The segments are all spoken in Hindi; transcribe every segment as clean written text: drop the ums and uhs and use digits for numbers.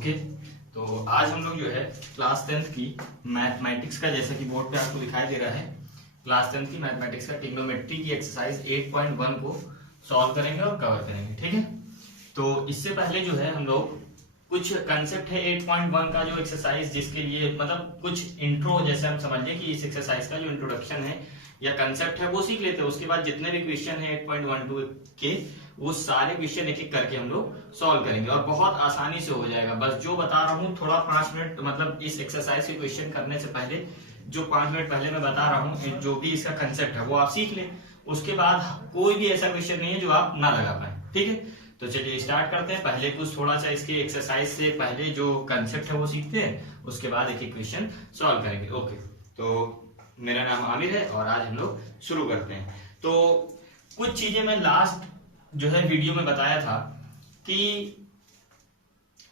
ओके। तो आज हम लोग जो है क्लास 10th की मैथमेटिक्स का, जैसा कि बोर्ड पे आपको दिखाई दे रहा है, क्लास 10th की मैथमेटिक्स का ट्रिग्नोमेट्री की एक्सरसाइज 8.1 को सॉल्व करेंगे और कवर करेंगे, ठीक है। तो इससे पहले जो है हम लोग कुछ कंसेप्ट है 8.1 का जो एक्सरसाइज, जिसके लिए मतलब कुछ इंट्रो जैसे हम समझ लें कि इस एक्सरसाइज का जो इंट्रोडक्शन है या कंसेप्ट है वो सीख लेते हैं। उसके बाद जितने भी क्वेश्चन है 8.12 के, वो सारे क्वेश्चन एक एक करके हम लोग सॉल्व करेंगे और बहुत आसानी से हो जाएगा। बस जो बता रहा हूँ थोड़ा 5 मिनट, मतलब इस एक्सरसाइज के क्वेश्चन करने से पहले जो 5 मिनट पहले मैं बता रहा हूँ, जो भी इसका कंसेप्ट है वो आप सीख लें। उसके बाद कोई भी ऐसा क्वेश्चन नहीं है जो आप ना लगा पाए, ठीक है। तो चलिए स्टार्ट करते हैं। पहले कुछ थोड़ा सा इसके एक्सरसाइज से पहले जो कंसेप्ट है वो सीखते हैं, उसके बाद एक एक क्वेश्चन सॉल्व करेंगे। ओके, तो मेरा नाम आमिर है और आज हम लोग शुरू करते हैं। तो कुछ चीजें मैं लास्ट जो है वीडियो में बताया था कि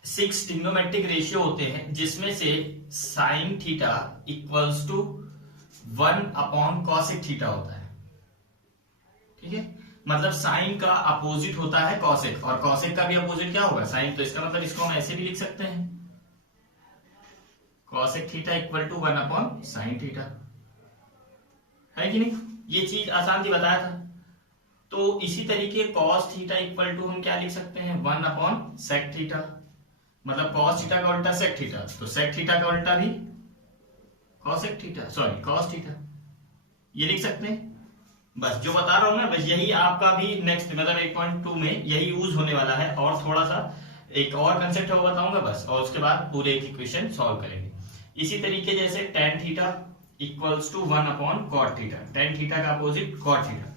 6 ट्रिग्नोमेट्रिक रेशियो होते हैं, जिसमें से sine theta equals to 1/cosec theta होता है, ठीक है। मतलब साइन का अपोजिट होता है कॉसेक, और कॉसेक का भी अपोजिट क्या होगा, साइन। तो इसका मतलब इसको हम ऐसे भी लिख सकते हैं, cosec theta equal to 1/sin theta, है कि नहीं। ये चीज आसान थी, बताया था। तो इसी तरीके कॉस थीटा इक्वल टू हम क्या लिख सकते हैं, 1/sec थीटा। मतलब कॉस थीटा का उल्टा सेक थीटा, तो सेक थीटा का उल्टा भी cosec theta, sorry cos theta, ये लिख सकते हैं। बस जो बता रहा हूं ना, बस यही आपका भी नेक्स्ट मतलब 8.2 में यही यूज होने वाला है। और थोड़ा सा एक और कंसेप्ट है वो बताऊंगा बस, और उसके बाद पूरे एक इक्वेशन सॉल्व करेंगे। इसी तरीके जैसे tan theta equals to 1/cot theta, tan theta का अपोजिट cot थीटा।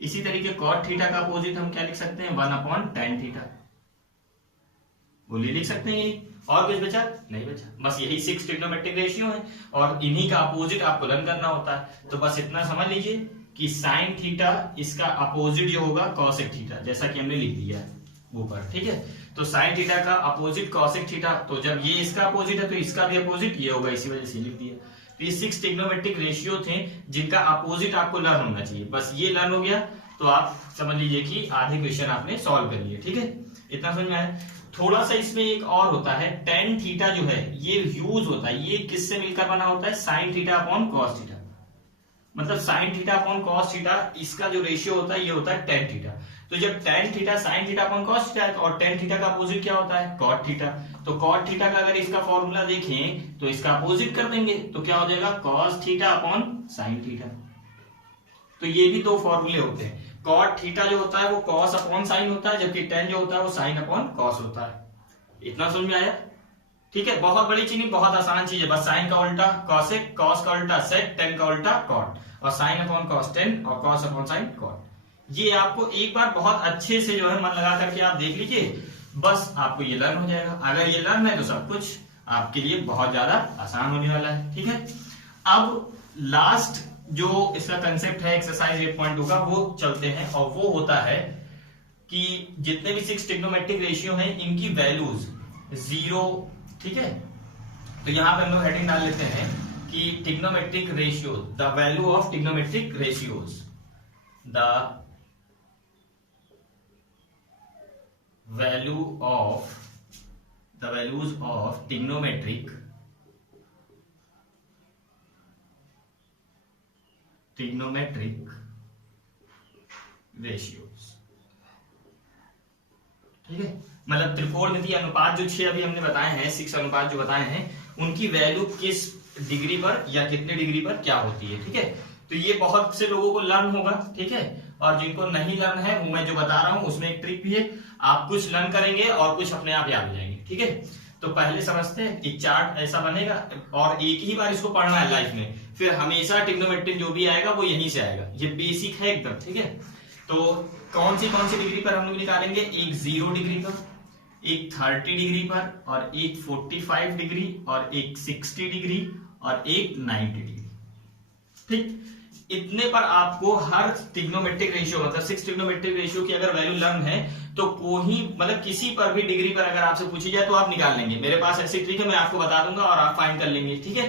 इसी तरीके cot थीटा का अपोजिट हम क्या लिख सकते हैं, 1/tan थीटा, बोलिए लिख सकते हैं। ये और कुछ बचा नहीं बचा, बस यही 6 ट्रिग्नोमेट्रिक रेशियो है और इन्हीं का अपोजिट आपको लर्न करना होता है। तो बस इतना समझ लीजिए कि साइन थीटा इसका अपोजिट जो होगा कॉसेक थीटा, जैसा कि हमने लिख दिया है ऊपर, ठीक है। तो साइन थीटा का अपोजिट कॉसेक थीटा, तो जब ये इसका अपोजिट है तो इसका भी अपोजिट ये होगा, इसी वजह से लिख दिया। तो ये 6 ट्रिग्नोमेट्रिक रेशियो थे जिनका अपोजिट आपको लर्न होना चाहिए। बस ये लर्न हो गया तो आप समझ लीजिए कि आधे क्वेश्चन आपने सॉल्व कर लिए, ठीक है। इतना समझ में आया। थोड़ा सा इसमें एक और होता है, tan थीटा जो है ये यूज होता है, ये किससे मिलकर बना होता है, sine theta upon cos theta. मतलब sine theta upon cos theta, इसका जो रेशियो होता है ये होता है tan थीटा। तो जब tan theta sine theta upon cos theta है, और tan थीटा का अपोजिट क्या होता है, cot थीटा। तो cot थीटा का अगर इसका फॉर्मूला देखें तो इसका अपोजिट कर देंगे, तो क्या हो जाएगा, cos theta upon sine theta. तो ये भी दो फॉर्मूले होते हैं। cot थीटा जो होता है वो cos अपॉन साइन होता है, जबकि tan जो होता है वो साइन अपॉन कॉस होता है। इतना समझ में आया, ठीक है। बहुत बड़ी चीज नहीं, बहुत आसान चीज है। बस साइन का उल्टा कॉसेक, कॉस का उल्टा सेक, टेन का उल्टा कॉट, और साइन अपॉन कॉस टेन और कॉस अपॉन साइन कॉट। ये आपको एक बार बहुत अच्छे से जो है मन लगा करके आप देख लीजिए, बस आपको ये लर्न हो जाएगा। अगर ये लर्न है तो सब कुछ आपके लिए बहुत ज्यादा आसान होने वाला है, ठीक है। अब लास्ट जो इसका कंसेप्ट है एक्सरसाइज 8.2 का, वो चलते हैं, और वो होता है कि जितने भी 6 ट्रिग्नोमेट्रिक रेशियो हैं इनकी वैल्यूज 0, ठीक है। तो यहां पे हम लोग हेडिंग डाल लेते हैं कि trigonometric ratio, the value of trigonometric ratios, the values of trigonometric ratios, ठीक है। मतलब त्रिकोणमितीय अनुपात जो 6 अभी हमने बताए हैं, 6 अनुपात जो बताए हैं, उनकी वैल्यू किस डिग्री पर या कितने डिग्री पर क्या होती है, ठीक है। तो ये बहुत से लोगों को लर्न होगा, ठीक है। और जिनको नहीं लर्न है वो मैं जो बता रहा हूं उसमें एक ट्रिक भी है, आप कुछ लर्न करेंगे और कुछ अपने आप याद हो जाएंगे, ठीक है। तो पहले समझते हैं, एक चार्ट ऐसा बनेगा और एक ही बार इसको पढ़ना है लाइफ में, फिर हमेशा ट्रिग्नोमेट्रिक जो भी आएगा वो यहीं से आएगा। ये बेसिक है एकदम, ठीक है। तो कौन सी डिग्री पर हम लोग निकालेंगे, एक 0 डिग्री पर, एक 30 डिग्री पर, और एक 45 डिग्री, और एक 60 डिग्री, और एक 90 डिग्री, ठीक। इतने पर आपको हर ट्रिग्नोमेट्रिक रेशियो, मतलब 6 ट्रिग्नोमेट्रिक रेशियो की अगर वैल्यू लर्न है तो कोई मतलब किसी पर भी डिग्री पर अगर आपसे पूछी जाए तो आप निकाल लेंगे। मेरे पास ऐसी ट्रिक है, मैं आपको बता दूंगा और आप फाइंड कर लेंगे, ठीक है।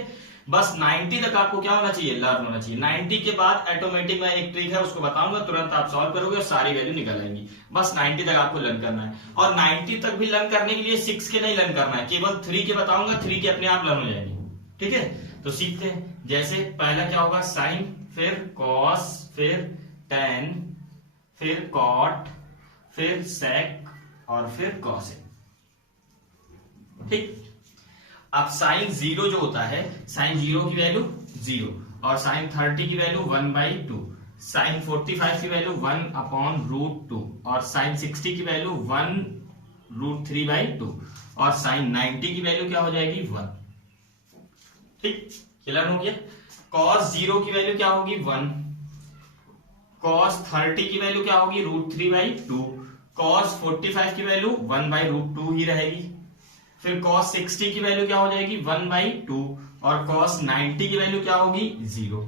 बस 90 तक आपको क्या होना चाहिए, लर्न होना चाहिए। 90 के बाद ऑटोमेटिक में एक ट्रिक है उसको बताऊंगा, तुरंत आप सॉल्व करोगे और सारी वैल्यू निकल आएंगी। बस 90 तक आपको लर्न करना है, और 90 तक भी लर्न करने के लिए 6 के नहीं लर्न करना है, केवल 3 के बताऊंगा, 3 के अपने आप लर्न हो जाएंगे। ठीक है, तो सीखते हैं। जैसे पहला क्या होगा, साइन, फिर कॉस, फिर टेन, फिर कॉट, फिर सेक और फिर कॉसेक। ठीक, अब साइन 0 जो होता है, साइन 0 की वैल्यू 0, और साइन 30 की वैल्यू 1/2, साइन 45 की वैल्यू 1/√2, और साइन 60 की वैल्यू 1√3/2, और साइन 90 की वैल्यू क्या हो जाएगी, 1। ठीक, क्लियर हो गया। कॉस 0 की वैल्यू क्या होगी, 1, कॉस 30 की वैल्यू क्या होगी, √3/2, कॉस 45 की वैल्यू 1/√2 ही रहेगी, फिर कॉस 60 की वैल्यू क्या हो जाएगी, 1/2, और कॉस 90 की वैल्यू क्या होगी, 0।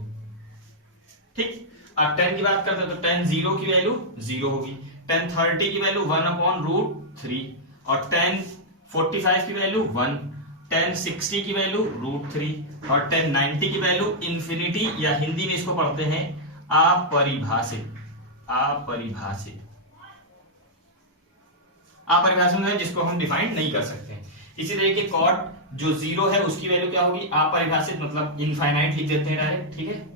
ठीक, अब tan की बात करते हैं तो tan 0 की वैल्यू 0 होगी, tan 30 की वैल्यू 1/√3, और tan 45 की वैल्यू 1, tan 60 की वैल्यू √3, और tan 90 की वैल्यू इंफिनिटी, या हिंदी में इसको पढ़ते हैं अपरिभाषित। अपरिभाषित, अपरिभाषित है जिसको हम डिफाइन नहीं कर सकते। इसी तरीके कॉट जो 0 है उसकी वैल्यू क्या होगी, अपरिभाषित, मतलब इनफाइनाइट लिख देते हैं डायरेक्ट। ठीक है,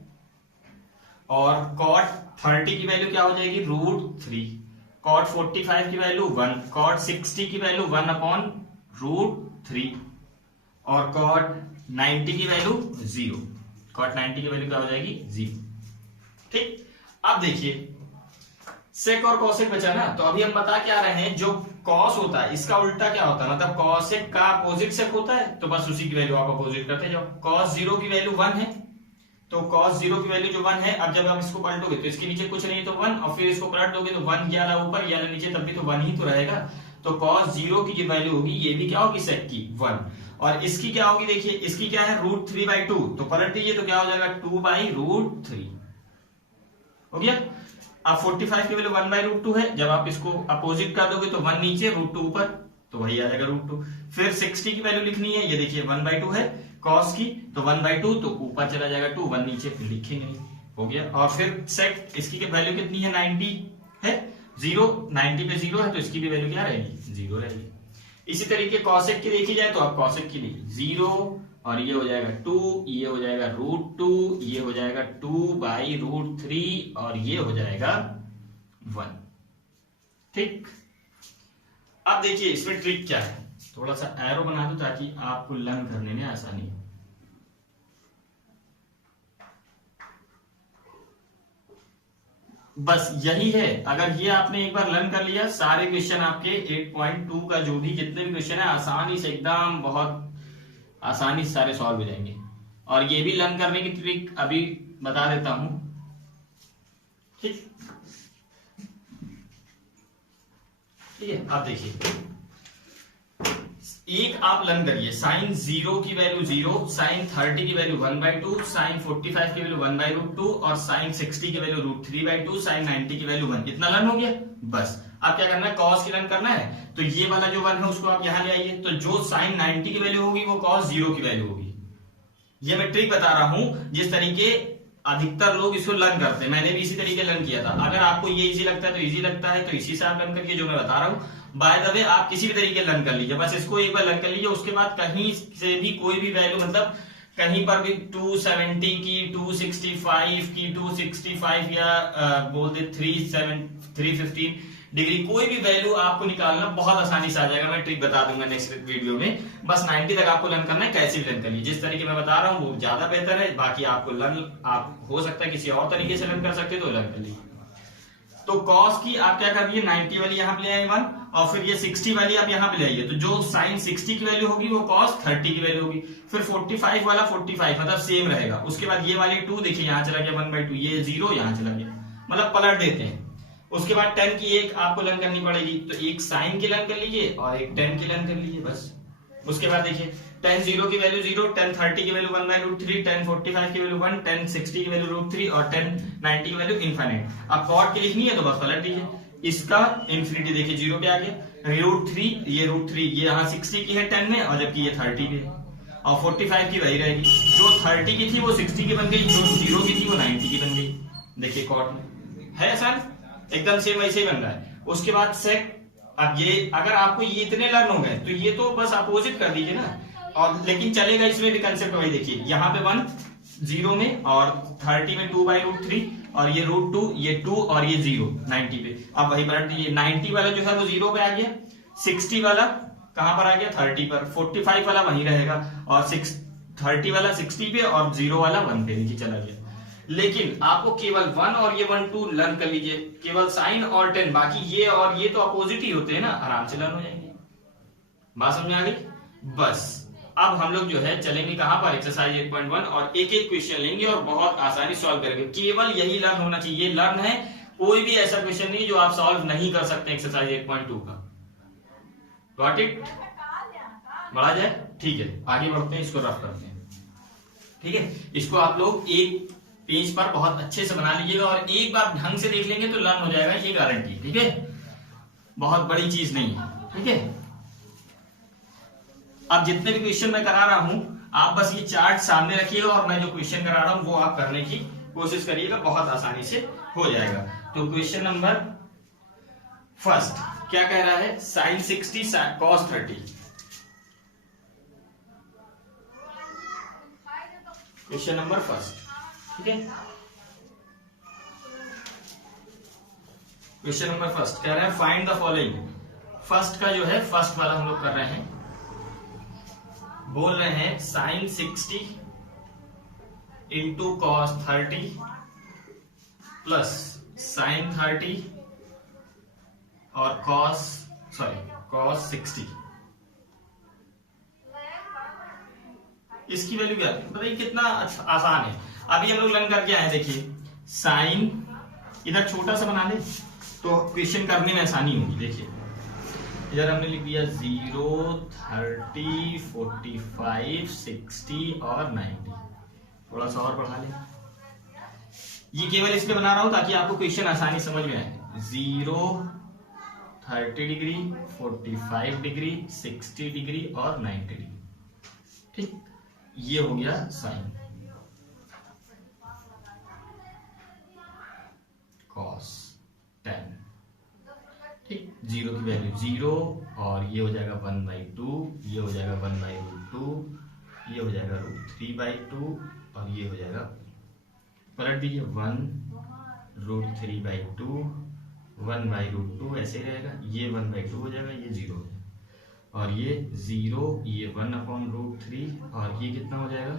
और कॉट 30 की वैल्यू क्या हो जाएगी, √3, कॉट 45 की वैल्यू 1, कॉट 60 की वैल्यू 1/√3, और कॉट 90 की वैल्यू 0। कॉट 90 की वैल्यू क्या हो जाएगी, 0। ठीक, अब देखिए सेक और कॉसेक बचा ना, तो अभी हम बता क्या रहे हैं, जो कॉस होता है इसका उल्टा क्या होता है, मतलब कॉसेक का अपोजिट सेक होता है, तो बस उसी की वैल्यू आप अपोजिट करते जाओ। कॉस 0 की वैल्यू 1 है, तो कॉस 0 की वैल्यू जो 1 है, अब जब आप इसको पलटोगे तो इसके नीचे कुछ नहीं तो 1, और फिर इसको पलट दोगे तो 1 या ऊपर या नीचे, तब भी तो 1 ही तो रहेगा। तो कॉस 0 की जो वैल्यू होगी, ये भी क्या होगी, सेक की 1, और इसकी क्या होगी, देखिए इसकी क्या है, √3/2, तो पलट दीजिए तो क्या हो जाएगा, 2/√3 हो गया। अब 45 की वैल्यू 1/√2 है, जब आप इसको अपोजिट कर दोगे तो 1 नीचे, √2 ऊपर, तो वही आ जाएगा √2। फिर 60 की वैल्यू लिखनी है, ये देखिए 1/2 है कॉस की, तो 1/2, तो ऊपर चला जाएगा 2, 1 नीचे, फिर लिखेंगे नहीं, हो गया। और फिर सेक, इसकी वैल्यू कितनी है, 90 है, 0, 90 पे 0 है, तो इसकी भी वैल्यू क्या रहेगी, 0 रहेगी। इसी तरीके कॉसेक की देखी जाए तो आप कॉसेक की लिए 0, और ये हो जाएगा 2, ये हो जाएगा √2, ये हो जाएगा 2/√3, और ये हो जाएगा 1। ठीक, अब देखिए इसमें ट्रिक क्या है, थोड़ा सा एरो बना दो ताकि आपको लर्न करने में आसानी हो। बस यही है, अगर ये आपने एक बार लर्न कर लिया, सारे क्वेश्चन आपके 8.2 का जो भी जितने भी क्वेश्चन है आसानी से, एकदम बहुत आसानी से सारे सॉल्व हो जाएंगे। और ये भी लर्न करने की ट्रिक अभी बता देता हूं। ठीक, ठीक है, अब देखिए एक आप लर्न करिए, साइन 0 की वैल्यू 0, साइन 30 की वैल्यू 1/2, साइन 45 की वैल्यू 1/√2, और साइन 60 की वैल्यू √3/2, साइन 90 की वैल्यू 1। इतना लर्न हो गया। बस अब क्या करना है, कॉस की लर्न करना है, तो ये वाला जो 1 है उसको आप यहां ले आइए, तो जो साइन 90 की वैल्यू होगी वो कॉस 0 की वैल्यू होगी। ये मैं ट्रिक बता रहा हूं जिस तरीके अधिकतर लोग इसको लर्न करते हैं, मैंने भी इसी तरीके लर्न किया था। अगर आपको ये इजी लगता है तो इजी लगता है, तो इसी से आप लर्न करके जो मैं बता रहा हूं। बाय द वे आप किसी भी तरीके लर्न कर लीजिए, बस इसको एक बार लर्न कर लीजिए, उसके बाद कहीं से भी कोई भी वैल्यू, मतलब कहीं पर भी 270 की, 265 की, 265 या बोल दे 315 डिग्री, कोई भी वैल्यू आपको निकालना बहुत आसानी से आ जाएगा। मैं ट्रिक बता दूंगा नेक्स्ट वीडियो में। बस 90 तक आपको लर्न करना है, कैसे भी लर्न करिए, जिस तरीके मैं बता रहा हूँ वो ज्यादा बेहतर है। बाकी आपको लर्न, आप हो सकता है किसी और तरीके से लर्न कर सकते तो लर्न कर लीजिए। तो कॉस की आप क्या कर दिए, 90 वाली यहाँ पे ले आए 1, और फिर ये 60 वाली आप यहाँ पे ले आइए, तो जो साइन 60 की वैल्यू होगी वो कॉस 30 की वैल्यू होगी। फिर 45 वाला 45 मतलब सेम रहेगा। उसके बाद ये वाली 2 देखिए यहाँ चला गया 1/2, ये 0 यहाँ चला गया, मतलब पलट देते हैं। उसके बाद 10 की एक आपको लर्न करनी पड़ेगी, तो एक साइन की लर्न कर लीजिए और एक 10 की लर्न कर लीजिए बस। उसके बाद देखिए tan 0 की वैल्यू 0, tan 30 की वैल्यू 1/√3, tan 45 की वैल्यू 1, tan 60 की वैल्यू √3 और tan 90 की वैल्यू इनफाइनाइट। अब कॉट की लिखनी है तो बस पलट दीजिए, इसका इन्फिनिटी देखिए 0 पे आ गया, √3, ये √3, ये यहाँ 60 की है 10 में, और जबकि ये 30 पे। और 45 की वही रहेगी। जो 30 की थी वो 60 की बन गई, जो 0 की थी वो 90 की बन गई। देखिए कॉट में है आसान, एकदम सेम वैसे ही बन रहा है। उसके बाद सेक, अब ये अगर आपको ये इतने लर्न हो गए तो ये तो बस अपोजिट कर दीजिए ना, और लेकिन चलेगा इसमें भी कंसेप्ट वही। देखिए यहाँ पे 1 0 में और 30 में 2/√3 और ये √2, ये 2 और ये 0 90 पे। अब वही पलट दीजिए, 90 वाला जो है वो 0 पे आ गया, 60 वाला कहां पर आ गया 30 पर, 45 वाला वहीं रहेगा और 30 वाला 60 पे और 0 वाला 1 पे नीचे चला गया। लेकिन आपको केवल 1 और ये 1 2 लर्न कर लीजिए, केवल साइन और 10, बाकी ये और ये तो अपोजिट ही होते हैं ना, आराम से लर्न हो जाएंगे। बात समझ में आ गई। बस अब हम लोग जो है चलेंगे कहां पर, एक्सरसाइज 8.1 और एक एक क्वेश्चन लेंगे और बहुत आसानी सॉल्व करेंगे। केवल यही लर्न होना चाहिए, लर्न है, कोई भी ऐसा क्वेश्चन नहीं जो आप सॉल्व नहीं कर सकते एक्सरसाइज 8.2 का। Got it? बढ़ा जाए, ठीक है, आगे बढ़ते हैं, इसको रफ करते हैं। ठीक है, इसको आप लोग एक पेज पर बहुत अच्छे से बना लीजिएगा और एक बार ढंग से देख लेंगे तो लर्न हो जाएगा, ये गारंटी। ठीक है, बहुत बड़ी चीज नहीं है। ठीक है, अब जितने भी क्वेश्चन मैं करा रहा हूं आप बस ये चार्ट सामने रखिएगा और मैं जो क्वेश्चन करा रहा हूं वो आप करने की कोशिश करिएगा, बहुत आसानी से हो जाएगा। तो क्वेश्चन नंबर फर्स्ट क्या कह रहा है, sin 60 cos 30। Question number first, ठीक है, क्वेश्चन नंबर फर्स्ट कह रहे हैं फाइंड द फॉलोइंग। फर्स्ट का जो है फर्स्ट वाला हम लोग कर रहे हैं, बोल रहे हैं sin 60 into cos 30 plus sin 30 और cos 60। इसकी वैल्यू क्या है बताइए, कितना आसान है। अभी हम लोग लर्न करके आए, देखिए साइन इधर छोटा सा बना दे तो क्वेश्चन करने में आसानी होगी। देखिए इधर हमने लिख दिया 0 30 45 60 और 90, थोड़ा सा और बढ़ा ले। ये केवल इसलिए बना रहा हूं ताकि आपको क्वेश्चन आसानी समझ में आए। 0 30 डिग्री 45 डिग्री 60 डिग्री और 90 डिग्री। ठीक, ये हो गया साइन, कॉस 10। ठीक, 0 की वैल्यू 0 और ये हो जाएगा 1/2, ये हो जाएगा 1/√2, ये हो जाएगा √3/2 और ये हो जाएगा, पलट दीजिए 1√3/2 1/√2 ऐसे रहेगा, ये 1/2 हो जाएगा, ये 0 हो जाएगा और ये 0, ये 1/√3 और ये कितना हो जाएगा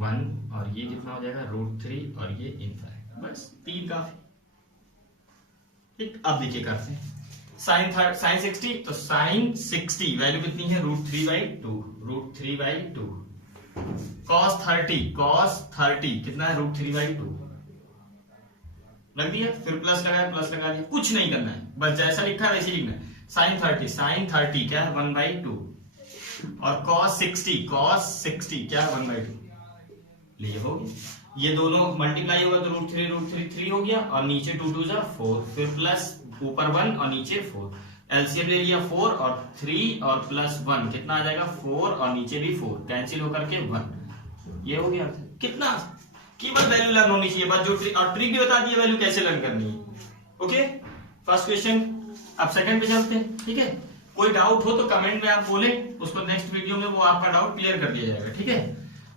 1 और ये कितना हो जाएगा √3 और ये इनफाइनाइट। बस 3 काफी। ठीक, अब देखिए करते हैं sin 60, तो sin 60 वैल्यू कितनी है √3/2 cos 30 कितना है √3/2 लग दिया, फिर प्लस लगाया, प्लस लगा दिया, कुछ नहीं करना है, बस जैसा लिखा है वैसे लिखना है। sin 30 क्या है 1/2 और cos 60 क्या है 1/2। ले हो गया, ये दोनों मल्टीप्लाई होगा तो √3 हो गया और नीचे 2 2 4, फिर प्लस ऊपर 1 और नीचे 4, एलसीएम ले लिया 4 और 3 और प्लस 1 कितना आ जाएगा 4 और नीचे भी 4 कैंसिल होकर के 1। ये हो गया, कितना केवल वैल्यू लर्न होनी चाहिए बस, जो और ट्रिक भी बता दिए वैल्यू कैसे लर्न करनी है। Okay, first question. अब सेकंड पे चलते हैं। ठीक है, कोई डाउट हो तो कमेंट में आप बोले, उसको नेक्स्ट वीडियो में वो आपका डाउट क्लियर कर दिया जाएगा। ठीक है,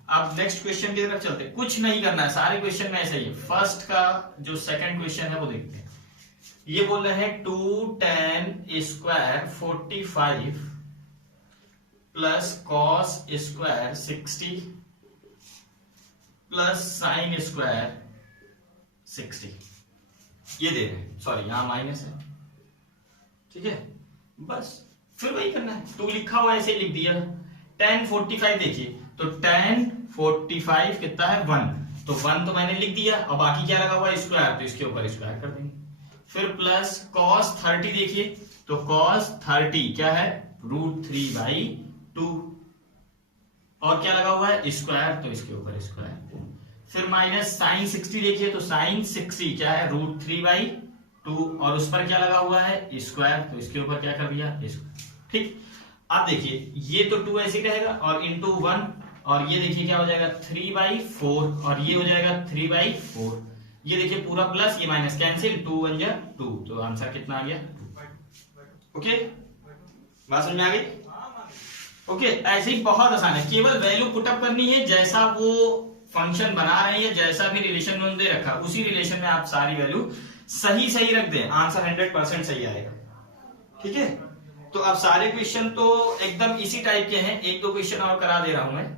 अब नेक्स्ट क्वेश्चन की तरफ चलते हैं। कुछ नहीं करना है, सारे क्वेश्चन में ऐसा ही है। फर्स्ट का जो सेकंड क्वेश्चन है वो देखते हैं। ये बोल रहे हैं 2 tan square 45 plus cos square 60 plus sin square 60 ये दे रहे हैं, सॉरी यहां माइनस है। ठीक है, बस फिर वही करना है, 2 लिखा हुआ ऐसे लिख दिया। tan 45 देखिए, तो tan 45 कितना है 1, तो 1 तो मैंने लिख दिया और बाकी क्या लगा हुआ है स्क्वायर, तो इसके ऊपर स्क्वायर कर देंगे। फिर प्लस cos 30 देखिए, तो cos 30 क्या है √3/2 और क्या लगा हुआ है स्क्वायर, तो इसके ऊपर स्क्वायर। फिर माइनस sin 60 देखिए, तो sin 60 क्या है √3/2 और उस पर क्या लगा हुआ है स्क्वायर, तो इसके ऊपर क्या कर दिया स्क्वायर। ठीक, अब देखिए ये तो 2 ऐसे ही रहेगा और इंटू 1, और ये देखिए क्या हो जाएगा 3/4, और ये हो जाएगा 3/4। ये देखिए पूरा प्लस, ये माइनस, कैंसिल, 2 1 जा 2, तो आंसर कितना आ गया 2। ओके, बात समझ में आ गई? ओके, ऐसे ही बहुत आसान है, केवल वैल्यू पुटअप करनी है, जैसा वो फंक्शन बना रहे हैं, जैसा भी रिलेशन में दे रखा उसी रिलेशन में आप सारी वैल्यू सही रख दें, आंसर 100% सही आएगा। ठीक है, तो अब सारे क्वेश्चन तो एकदम इसी टाइप के हैं, एक दो क्वेश्चन और करा दे रहा हूं मैं,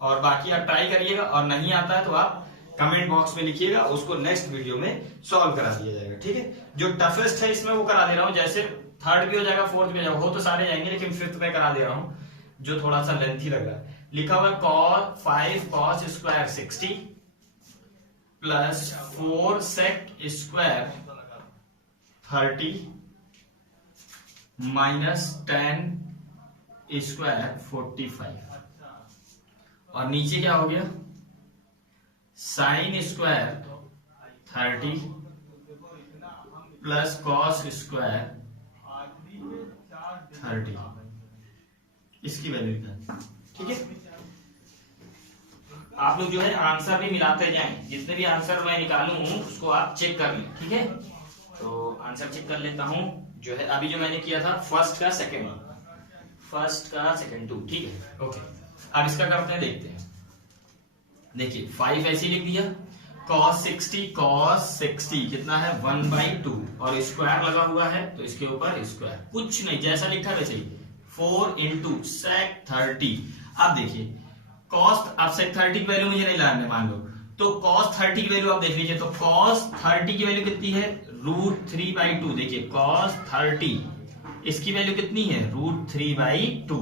और बाकी आप ट्राई करिएगा, और नहीं आता है तो आप कमेंट बॉक्स में लिखिएगा, उसको नेक्स्ट वीडियो में सॉल्व करा दिया जाएगा। ठीक है, जो टफेस्ट है इसमें वो करा दे रहा हूं, जैसे थर्ड भी हो जाएगा, फोर्थ भी हो जाएगा, हो तो सारे जाएंगे, लेकिन फिफ्थ में करा दे रहा हूं जो थोड़ा सा लेंथी लग रहा है। लिखा हुआ cos 5 cos square 60 plus 4 sec square 30 minus 10 square 45, और नीचे क्या हो गया sine square 30 plus cos square 30, इसकी वैल्यू क्या? ठीक है, आप लोग जो है आंसर भी मिलाते जाएं, जितने भी आंसर मैं निकालूं उसको आप चेक कर लें। ठीक है, तो आंसर चेक कर लेता हूं, जो है अभी जो मैंने किया था फर्स्ट का सेकंड 2। ठीक है, ओके, अब इसका करते हैं, देखते हैं। देखिए 5 ऐसे लिख दिया, cos 60 कितना है 1/2, और स्क्वायर लगा हुआ है तो इसके ऊपर स्क्वायर, कुछ नहीं, जैसा लिखा वैसे ही, 4 इंटू sec 30। अब देखिए cos, अब sec 30 की वैल्यू मुझे नहीं लाने, मान लो तो cos 30 की वैल्यू आप देख लीजिए, तो cos 30 की वैल्यू कितनी है √3/2। देखिए cos 30 इसकी वैल्यू कितनी है √3/2,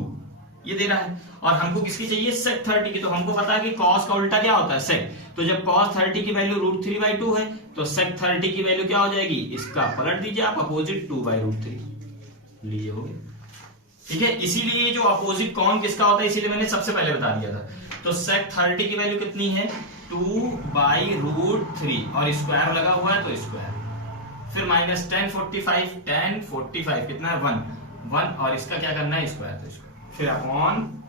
ये दे रहा है, और हमको किसकी चाहिए sec 30 की, तो हमको पता है कि cos का उल्टा क्या होता है sec, तो जब cos 30 की वैल्यू √3/2 है तो sec 30 की वैल्यू क्या हो जाएगी, इसका पलट दीजिए आप, अपोजिट 2/√3 लिए हो गए। ठीक है, इसीलिए जो अपोजिट कौन किसका होता है इसीलिए मैंने सबसे पहले बता दिया था। तो sec 30 की वैल्यू कितनी है 2/√3, और स्क्वायर लगा हुआ है तो स्क्वायर, फिर माइनस 10 45 कितना है 1, और इसका क्या करना है स्क्वायर, तो स्क्वायर, फिर अपॉन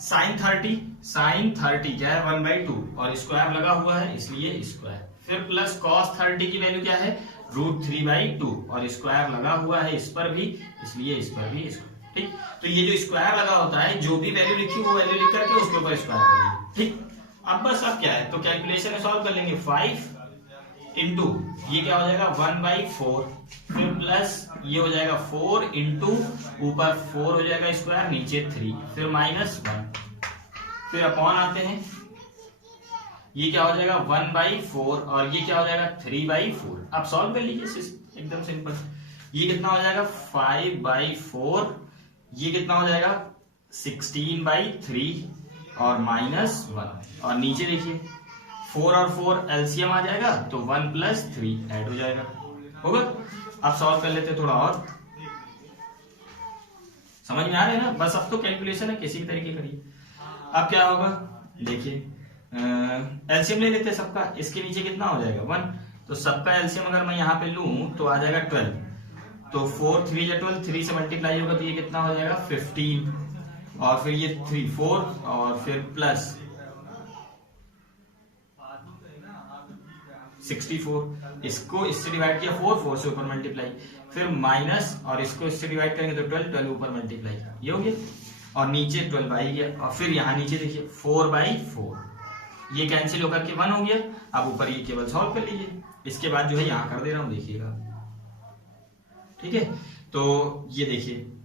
sin 30 क्या है 1/2, और स्क्वायर लगा हुआ है इसलिए स्क्वायर, फिर प्लस cos 30 की वैल्यू क्या है √3/2, और स्क्वायर लगा हुआ है इस पर भी, इसलिए इस पर भी स्क्वायर। ठीक, तो ये जो स्क्वायर लगा होता है, जो भी वैल्यू लिखी वो वैल्यू लिख करके उसके ऊपर स्क्वायर करेंगे। ठीक, अब बस अब क्या है, तो कैलकुलेशन में सॉल्व कर लेंगे, 5 इंटू ये क्या हो जाएगा 1/4, फिर प्लस ये हो जाएगा 4 इंटू ऊपर 4 हो जाएगा स्क्वायर, नीचे 3, फिर माइनस 1, फिर अपॉन आते हैं, ये क्या हो जाएगा 1/4, और ये क्या हो जाएगा 3/4। अब सॉल्व कर लीजिए, एकदम सिंपल, ये कितना हो जाएगा 5/4, ये कितना हो जाएगा 16/3, और माइनस 1, और नीचे देखिए 4 और 4 एलसीएम आ जाएगा तो 1 + 3 ऐड हो जाएगा, होगा। अब सॉल्व कर लेते थोड़ा और, समझ में आ रहा है ना, बस अब तो कैलकुलेशन है, किसी भी तरीके करिए। अब क्या होगा देखिए, एलसीएम ले लेते सबका, इसके नीचे कितना हो जाएगा 1, तो सबका एलसीएम अगर मैं यहाँ पे लूं तो आ जाएगा 12, तो 4 3 या 12, 3 से मल्टीप्लाई होगा तो ये कितना हो जाएगा 15, और फिर ये 3 4, और फिर प्लस 64, इसको इससे डिवाइड किया 4 से ऊपर मल्टीप्लाई, फिर माइनस, और इसको इससे डिवाइड करेंगे तो 12 ऊपर मल्टीप्लाई, ये हो गया, और नीचे 12 आ गया, और फिर यहाँ नीचे देखिए 4/4, ये कैंसिल होकर के 1 हो गया। अब ऊपर ये केवल सॉल्व कर लीजिए, इसके बाद जो है यहाँ कर दे रहा हूं, देखिएगा। ठीक है, तो ये देखिए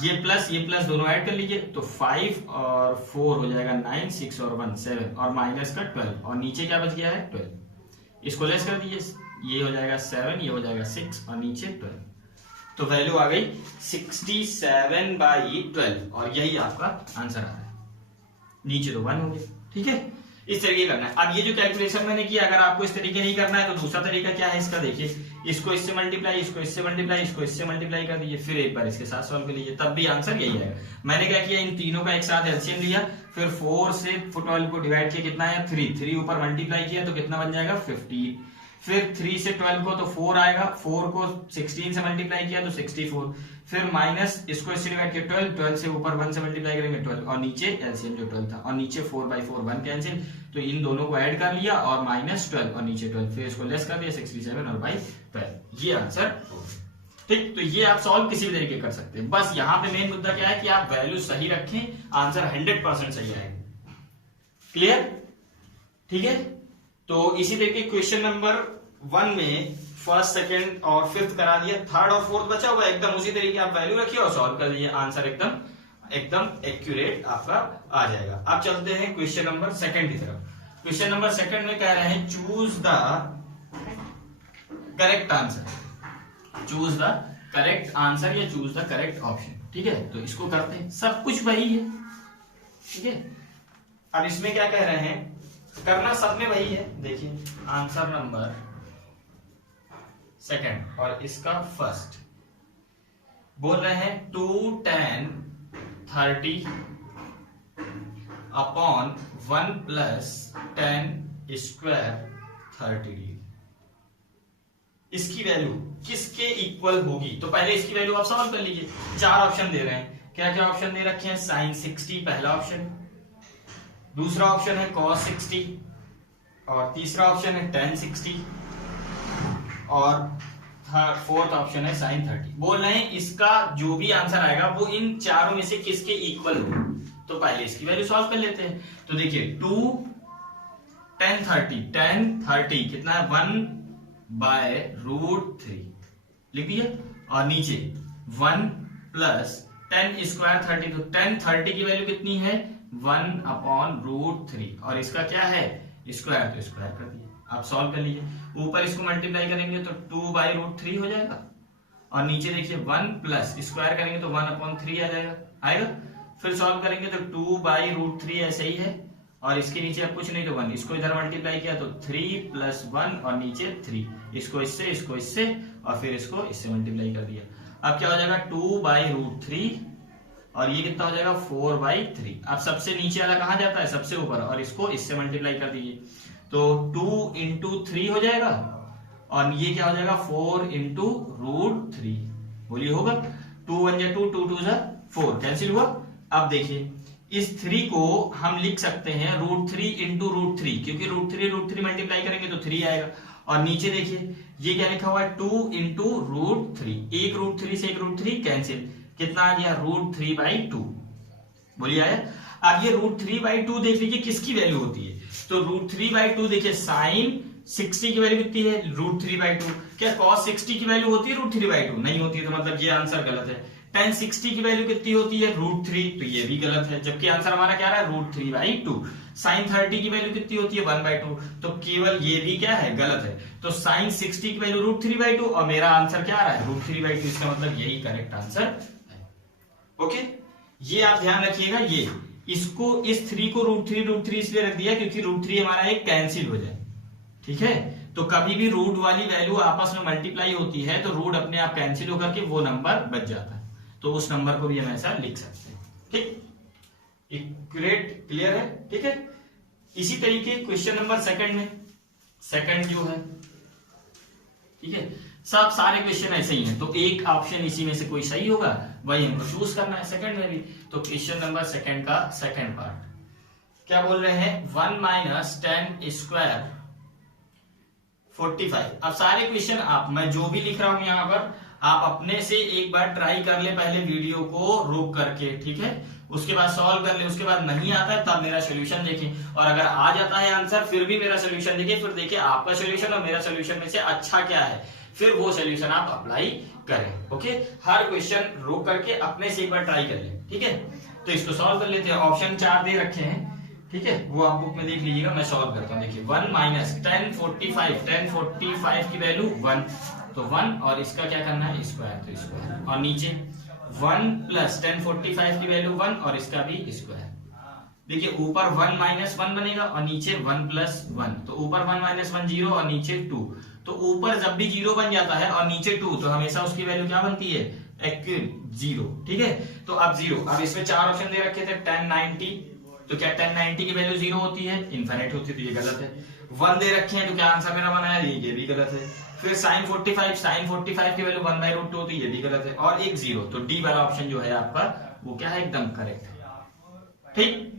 ये प्लस दोनों ऐड कर लीजिए, तो 5 और 4 हो जाएगा 9, 6 और 1 7, और माइनस का 12, और नीचे क्या बच गया है 12, इसको लेस कर दीजिए, ये हो जाएगा 7, ये हो जाएगा 6, और नीचे 12, तो वैल्यू आ गई 67/12, और यही आपका आंसर आ रहा है, नीचे तो 1 हो गया। ठीक है, इस तरीके करना है। अब ये जो कैलकुलेशन मैंने किया, अगर आपको इस तरीके नहीं करना है तो दूसरा तरीका क्या है इसका, देखिए इसको इससे मल्टीप्लाई, इसको इससे मल्टीप्लाई, इसको इससे मल्टीप्लाई कर दीजिए, फिर एक बार इसके साथ सॉल्व कर लीजिए, तब भी आंसर यही आएगा। मैंने क्या किया, इन तीनों का एक साथ एलसीएम लिया, फिर 4 से 12 को डिवाइड किया, कितना है 3 ऊपर मल्टीप्लाई किया तो कितना बन जाएगा 15, फिर 3 से 12 को तो 4 आएगा, 4 को 16 से मल्टीप्लाई किया तो 64, फिर माइनस इसको इससे डिवाइड किया 12, 12 से ऊपर 1 से मल्टीप्लाई करेंगे 12, और नीचे एलसीएम जो 12 था, और नीचे 4/4 1 कैंसिल, तो इन दोनों को ऐड कर लिया और -12 और नीचे 12, फिर इसको लेस कर दिया 67 और बाई 12, ये आंसर। ठीक, तो ये आप सॉल्व किसी भी तरीके कर सकते हैं, बस यहाँ पे मेन मुद्दा क्या है कि आप वैल्यू सही रखें, आंसर 100% सही आएगा। क्लियर? ठीक है, तो इसी तरीके क्वेश्चन नंबर 1 में फर्स्ट, सेकंड और फिफ्थ करा दिया, थर्ड और फोर्थ बचा हुआ, एकदम उसी तरीके आप वैल्यू रखिए और सॉल्व कर दीजिए, आंसर एकदम एक्यूरेट आपका आ जाएगा। अब चलते हैं क्वेश्चन नंबर सेकंड की तरफ। क्वेश्चन नंबर सेकंड में कह रहे हैं choose the correct answer, choose the correct answer या चूज द करेक्ट ऑप्शन। ठीक है, तो इसको करते हैं, सब कुछ वही है। ठीक है, अब इसमें क्या कह रहे हैं, करना सब में वही है। देखिए आंसर नंबर सेकंड और इसका फर्स्ट बोल रहे हैं 2 10 30 अपॉन 1 प्लस 10 स्क्वायर 30। इसकी वैल्यू किसके इक्वल होगी, तो पहले इसकी वैल्यू आप सॉल्व कर लीजिए। 4 ऑप्शन दे रहे हैं, क्या क्या ऑप्शन दे रखे हैं, sin 60 पहला ऑप्शन, दूसरा ऑप्शन है cos 60, और तीसरा ऑप्शन है tan 60, और फोर्थ ऑप्शन है sin 30। बोल रहे हैं इसका जो भी आंसर आएगा वो इन चारों में से किसके इक्वल हो, तो पहले इसकी वैल्यू सॉल्व कर लेते हैं। तो देखिए 2 10 30, 10 30 कितना है 1/√3 लिख दिया, और नीचे 1 प्लस 10 स्क्वायर 30, तो 10 30 की वैल्यू कितनी है 1/√3, और इसका क्या है स्क्वायर, तो स्क्वायर कर दिया। आप सॉल्व कर लीजिए, ऊपर इसको मल्टीप्लाई करेंगे तो 2/√3 हो जाएगा, और नीचे देखिए 1 प्लस स्क्वायर करेंगे तो 1/3 आ जाएगा। फिर सॉल्व करेंगे तो 2/√3 ऐसे ही है, और इसके नीचे अब कुछ नहीं तो 1, इसको इधर मल्टीप्लाई किया तो 3 + 1 और नीचे 3, इसको इससे और फिर इसको इससे मल्टीप्लाई कर दिया। अब क्या हो जाएगा 2/√3, और ये कितना हो जाएगा 4/3। अब सबसे नीचे वाला कहां जाता है, सबसे ऊपर, और इसको इससे मल्टीप्लाई कर दीजिए तो 2 × 3 हो जाएगा, और ये क्या हो जाएगा 4 × √3। बोलिए होगा, 2 1 जा 2, 2 2 जा 4, कैंसिल हुआ। अब देखिए इस 3 को हम लिख सकते हैं √3 × √3, क्योंकि √3 मल्टीप्लाई करेंगे तो 3 आएगा, और नीचे देखिए ये क्या लिखा हुआ है 2 × √3, एक √3 से एक √3 कैंसिल, कितना आ गया √3/2। बोलिए आया। अब ये √3/2 देख लीजिए किसकी वैल्यू होती है, तो √3/2 देखिए sin 60 की वैल्यू कितनी है √3/2, क्या cos 60 की वैल्यू होती है √3/2, नहीं होती है, तो मतलब ये आंसर गलत है। tan 60 की वैल्यू कितनी होती है √3, तो ये भी गलत है, जबकि आंसर हमारा क्या रहा है √3/2। sin 30 की वैल्यू कितनी होती है 1/2, तो केवल ये भी क्या है गलत है। तो sin 60 की वैल्यू √3/2 और मेरा आंसर क्या आ रहा है √3/2, इसका मतलब यही करेक्ट आंसर है। ओके, ये आप ध्यान रखिएगा, ये इसको इस 3 को √3 इसलिए रख दिया क्योंकि √3 हमारा एक कैंसिल हो जाए। ठीक है, तो कभी भी रूट वाली वैल्यू आपस में मल्टीप्लाई होती है तो रूट अपने आप कैंसिल होकर के वो नंबर बच जाता है, तो उस नंबर को भी हम ऐसा लिख सकते हैं। ठीक, ग्रेट, क्लियर है। ठीक है, इसी तरीके क्वेश्चन नंबर सेकंड में, सेकंड जो है, ठीक है, सब सारे क्वेश्चन ऐसे ही हैं, तो एक ऑप्शन इसी में से कोई सही होगा वही हमको चूज करना है सेकंड में भी। तो क्वेश्चन नंबर सेकंड का सेकंड पार्ट क्या बोल रहे हैं 1 - 10 स्क्वायर 45। अब सारे क्वेश्चन आप, मैं जो भी लिख रहा हूं यहां पर, आप अपने से एक बार ट्राई कर ले, पहले वीडियो को रोक करके, ठीक है, उसके बाद सॉल्व कर ले, उसके बाद नहीं आता है तब मेरा सोल्यूशन देखें, और अगर आ जाता है आंसर फिर भी मेरा सोल्यूशन देखिए, फिर देखिए आपका सोल्यूशन और मेरा सोल्यूशन में से अच्छा क्या है, फिर वो सोल्यूशन आप अप्लाई करें। ओके, हर क्वेश्चन रोक करके अपने से एक बार ट्राई कर ले, ठीक है। तो इसको सॉल्व कर लेते हैं, ऑप्शन 4 दे रखे हैं, ठीक है, वो आप बुक में देख लीजिएगा, मैं सॉल्व करता हूं। देखिए 1 - 10 45, 10 45 की वैल्यू 1, तो 1 और इसका क्या करना है स्क्वायर, तो स्क्वायर, और नीचे 1 + 10 45 की वैल्यू 1 और इसका भी स्क्वायर। देखिए ऊपर 1 - 1 बनेगा और नीचे 1 + 1, तो ऊपर 1 - 1 0 और नीचे 2, तो ऊपर जब भी 0 बन जाता है और नीचे 2 तो हमेशा उसकी वैल्यू क्या बनती है 0, ठीक है। तो अब 0, अब इसमें 4 ऑप्शन दे रखे थे 10 90 तो क्या tan 90 की वैल्यू 0 होती है? इनफाइनाइट होती है, तो ये गलत है। 1 दे रखे हैं तो क्या आंसर मेरा बनाया? ये भी गलत है। फिर sin 45 की वैल्यू 1/√2 होती है, ये भी गलत है। और एक 0, तो डी वाला ऑप्शन जो है आपका वो क्या है? एकदम करेक्ट है। ठीक,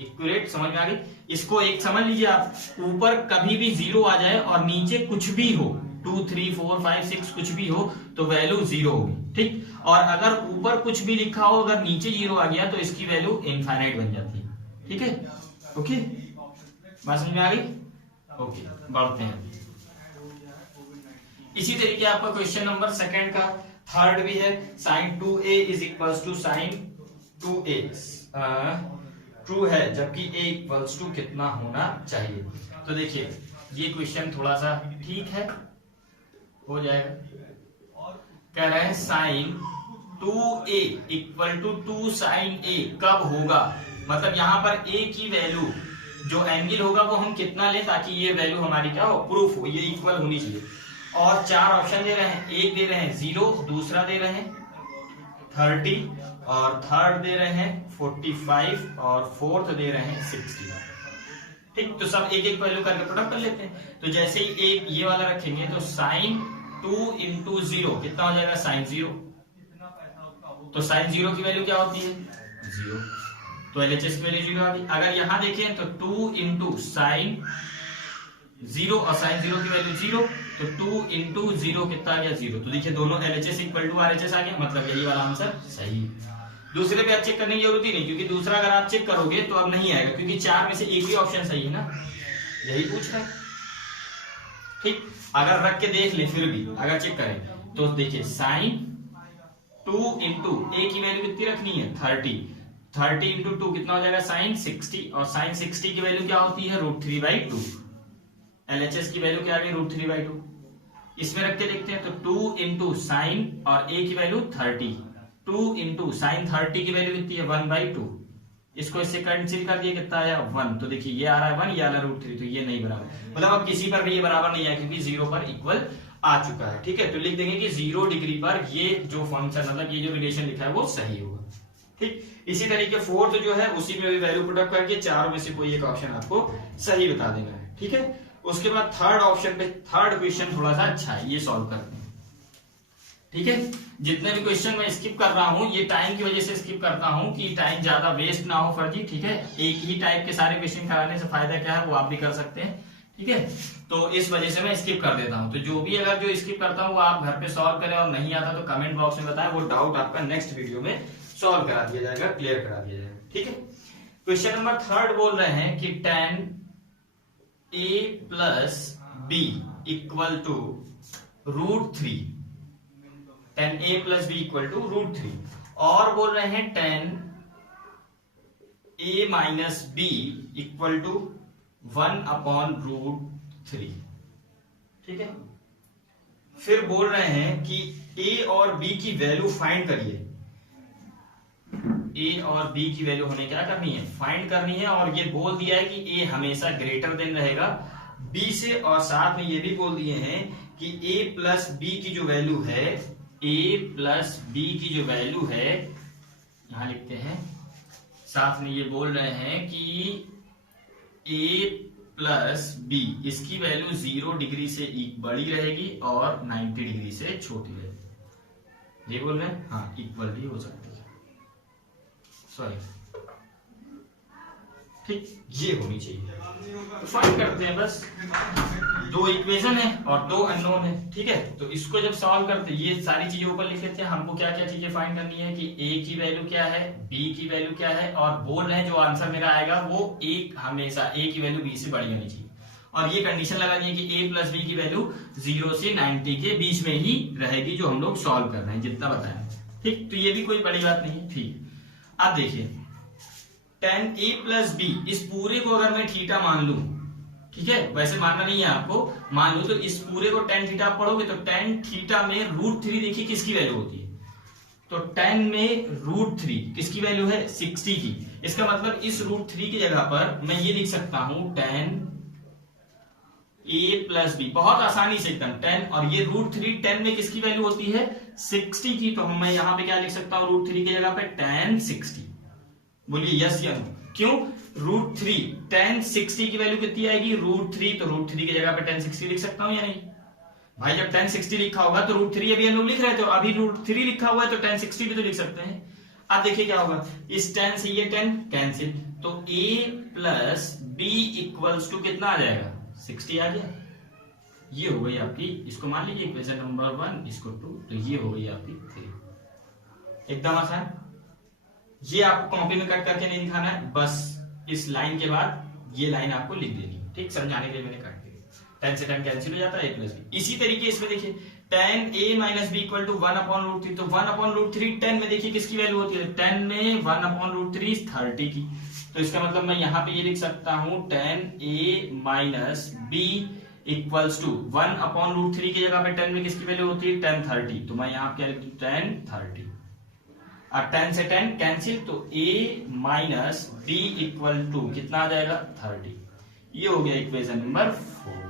इक्विलेट समझ में आ गई। इसको एक समझ लीजिए आप, ऊपर कभी भी 0 आ जाए और नीचे कुछ भी हो, 2 3 4 5 6 कुछ भी हो, तो वैल्यू 0 होगी। ठीक, और अगर ऊपर कुछ भी लिखा हो, अगर नीचे 0 आ गया तो इसकी वैल्यू इनफाइनाइट बन जाती है। ठीक है, ओके, बात समझ में आ गई? ओके, बढ़ते हैं। इसी तरीके आपका क्वेश्चन नंबर सेकंड का थर्ड भी है। sin 2a is equal to sin 2a true है, जबकि a इक्वल्स टू कितना होना चाहिए? तो देखिए ये क्वेश्चन थोड़ा सा ठीक है, हो जाएगा। कह रहे हैं sin 2a equal to 2 sin a कब होगा? मतलब यहाँ पर a की वैल्यू जो एंगल होगा वो हम कितना लें ताकि ये वैल्यू हमारी क्या हो? प्रूफ हो, ये इक्वल होनी चाहिए। और 4 ऑप्शन दे रहे हैं, एक दे रहे हैं 0, दूसरा दे रहे हैं 30, और थर्ड दे रहे हैं 45, और फोर्थ दे रहे हैं 60। ठीक, तो सब एक एक वैल्यू करके प्रोडक्ट कर लेते हैं। तो जैसे ही एक ये वाला रखेंगे तो sin 2 इंटू 0 कितना हो जाएगा? sin 0। तो sin 0 की वैल्यू क्या होती है? 0। तो LHS की वैल्यू 0 आ गई। अगर यहां देखें तो 2 इंटू sin 0 और sin 0 की वैल्यू 0, तो 2 इंटू 0 कितना आ गया? 0। तो देखिए दोनों LHS इक्वल टू RHS आ गया, मतलब यही वाला आंसर सही है। दूसरे पे आप चेक करने की जरूरत ही नहीं, क्योंकि दूसरा अगर आप चेक करोगे तो अब नहीं आएगा, क्योंकि 4 में से एक भी ऑप्शन सही है ना, यही पूछ रहा है। ठीक, अगर रख के देख ले फिर भी अगर चेक करें तो देखिए sin 2 इंटू a की वैल्यू कितनी रखनी है? 30 इंटू 2 कितना हो जाएगा? sin 60, और sin 60 की वैल्यू क्या होती है? √3/2। LHS की वैल्यू क्या आ गई? √3/2। इसमें रख के देखते हैं तो 2 इंटू साइन और a की वैल्यू 30, 2 इंटू साइन 30 की वैल्यू कितनी है? 1/2। इसको इससे कैंसिल कर दिया, कितना आया? 1। तो देखिए ये आ रहा है 1, ये आ रहा है √3, तो ये नहीं बराबर, मतलब अब किसी पर भी ये बराबर नहीं है क्योंकि 0 पर इक्वल आ चुका है। ठीक है, तो लिख देंगे कि 0 डिग्री पर ये जो फंक्शन मतलब ये जो रिलेशन लिखा है वो सही होगा। ठीक, इसी तरीके फोर्थ जो है उसी में भी वैल्यू पुटअप करके 4 में से कोई एक ऑप्शन आपको सही बता देना है। ठीक है, उसके बाद थर्ड ऑप्शन पे थर्ड क्वेश्चन थोड़ा सा अच्छा है, ये सॉल्व करते हैं। ठीक है, जितने भी क्वेश्चन मैं स्किप कर रहा हूं ये टाइम की वजह से स्किप करता हूं कि टाइम ज्यादा वेस्ट ना हो फर्जी। ठीक है, एक ही टाइप के सारे क्वेश्चन कराने से फायदा क्या है वो आप भी कर सकते हैं। ठीक है, तो इस वजह से मैं स्किप कर देता हूं। तो जो भी अगर जो स्किप करता हूं वो आप घर पे सॉल्व करें, और नहीं आता तो कमेंट बॉक्स में बताएं, वो डाउट आपका नेक्स्ट वीडियो में सॉल्व करा दिया जाएगा, क्लियर करा दिया जाएगा। ठीक है, क्वेश्चन नंबर थर्ड बोल रहे हैं कि tan a plus b equal to √3, tan a plus b equal to √3, और बोल रहे हैं tan a minus b equal to 1/√3। ठीक है, फिर बोल रहे हैं कि a और b की वैल्यू फाइंड करिए। a और b की वैल्यू हमें क्या करनी है? फाइंड करनी है। और ये बोल दिया है कि a हमेशा ग्रेटर देन रहेगा b से, और साथ में ये भी बोल दिए हैं कि a प्लस b की जो वैल्यू है, a प्लस b की जो वैल्यू है, यहां लिखते हैं, साथ में ये बोल रहे हैं कि a प्लस b इसकी वैल्यू 0 डिग्री से बड़ी रहेगी और 90 डिग्री से छोटी रहेगी। ये बोल रहे हैं, हाँ इक्वल भी हो सकती है, सॉरी। ठीक, ये होनी चाहिए। तो फाइंड करते हैं, बस 2 इक्वेशन है और 2 अननोन है। ठीक है, तो इसको जब सॉल्व करते हैं ये सारी चीजें ऊपर लिख लेते हैं। हमको क्या क्या चीजें फाइंड करनी है कि a की वैल्यू क्या है, b की वैल्यू क्या है, और बोल रहे हैं जो आंसर मेरा आएगा वो हमेशा a की वैल्यू b से बड़ी होनी चाहिए। और ये कंडीशन लगा दी है कि a प्लस b की वैल्यू 0 से 90 के बीच में ही रहेगी, जो हम लोग सॉल्व कर रहे हैं जितना बताएं। ठीक, तो ये भी कोई बड़ी बात नहीं है। ठीक, अब देखिए tan a प्लस b, इस पूरे को अगर मैं थीटा मान लूं, ठीक है, वैसे मानना नहीं है आपको, मान लो तो इस पूरे को tan थीटा पढ़ोगे तो tan थीटा में √3 देखिए किसकी वैल्यू होती है, तो tan में √3 किसकी वैल्यू है? 60 की। इसका मतलब इस √3 की जगह पर मैं ये लिख सकता हूं tan a प्लस b, बहुत आसानी से एकदम tan, और ये √3 tan में किसकी वैल्यू होती है? 60 की। तो मैं यहां पे क्या लिख सकता हूं √3 की जगह पे? tan 60। बोलिए यस या नो? क्यों? √3 tan 60 की वैल्यू कितनी आएगी? √3, तो √3 की जगह पे tan 60 लिख सकता हूं या नहीं? भाई जब tan 60 लिखा होगा तो √3 अभी हम लोग लिख रहे थे, तो अभी √3 लिखा हुआ है तो tan 60 भी तो लिख सकते हैं। अब देखिए क्या होगा, इस tan से ये tan कैंसिल, तो a plus b equals to कितना आ जाएगा? 60 आ गया। ये हो गई आपकी, इसको मान लीजिए इक्वेशन नंबर 1, इसको 2, तो ये हो गई आपकी 3। एकदम आसान। ये आपको कॉपी में कट करके नहीं दिखाना है, बस इस लाइन के बाद ये लाइन आपको लिख देनी है। ठीक, समझाने के लिए मैंने काट दी। tan से tan कैंसिल हो जाता है, a प्लस b। इसी तरीके इसमें देखिए tan a minus B equal to 1/√3, तो 1/√3 tan में देखिए किसकी वैल्यू होती है? tan में 1/√3 30 की, तो इसका मतलब मैं यहाँ पे ये लिख सकता हूं tan a minus B equals to 1/√3 की जगह पे tan में किसकी वैल्यू होती है? tan 30, तो मैं यहाँ क्या लिख दूं? tan 30। अब tan से tan कैंसिल, तो a minus B equal to कितना आ जाएगा? 30। ये हो गया इक्वेशन नंबर 4।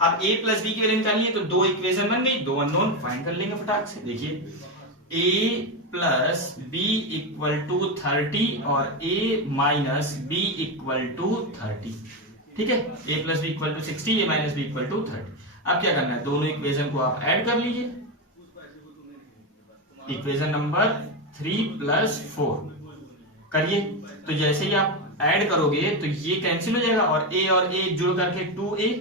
अब a प्लस बी की वैल्यू निकालनी है, तो दो इक्वेशन बन गई, दो अननोन फाइंड कर लेंगे फटाक से। देखिए a plus B equal to 30 और a minus B equal to 30। ठीक है, a plus B equal to 60, a minus B equal to 30। अब क्या करना है, दोनों इक्वेशन को आप ऐड कर लीजिए। इक्वेशन नंबर 3 प्लस 4 करिए, तो जैसे ही आप ऐड करोगे तो ये कैंसिल हो जाएगा और a जुड़ करके 2a,